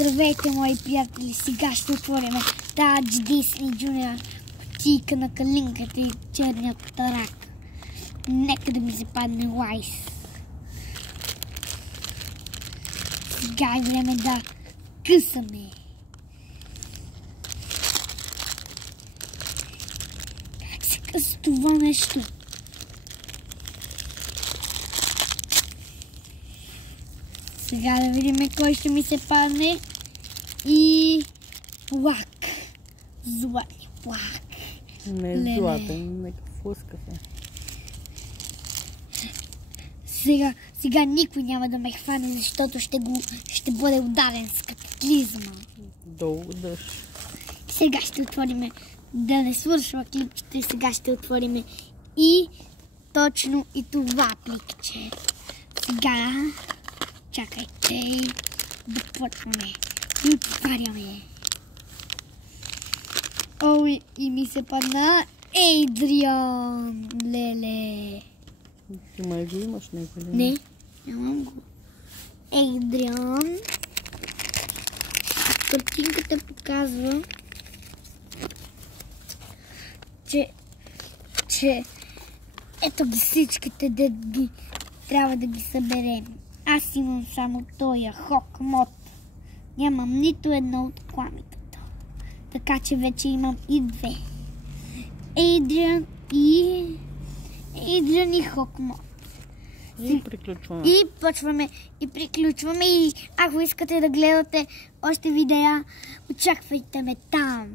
Здравейте, мои приятели! Сега ще отворим тази Disney Junior кутийка на калинката и черния котарак. Нека да ми се падне лайс. Сега е време да късаме. Как се къса това нещо? Сега да видим кой ще ми се падне. И плак. Златен плак. Не е златен, някакъв лъскав е. Сега никой няма да ме хване, защото ще бъде ударен с катаклизма. Долу дъжд. Сега ще отворим, да не свършва клипчето, и сега ще отворим и точно и това пликче. Сега чакайте да почваме и отваряме. О, и ми се падна Ейдриан, леле. Ти май го имаш някъде? Не, нямам го. Ейдриан. Картинката показва, че ето ги всичките, трябва да ги съберем. Аз имам само тоя Хокмот. Нямам нито една от кламитата. Така че вече имам и две. Ейдриан и Хокмот. И приключваме. И почваме и приключваме. И ако искате да гледате още видеа, очаквайте ме там.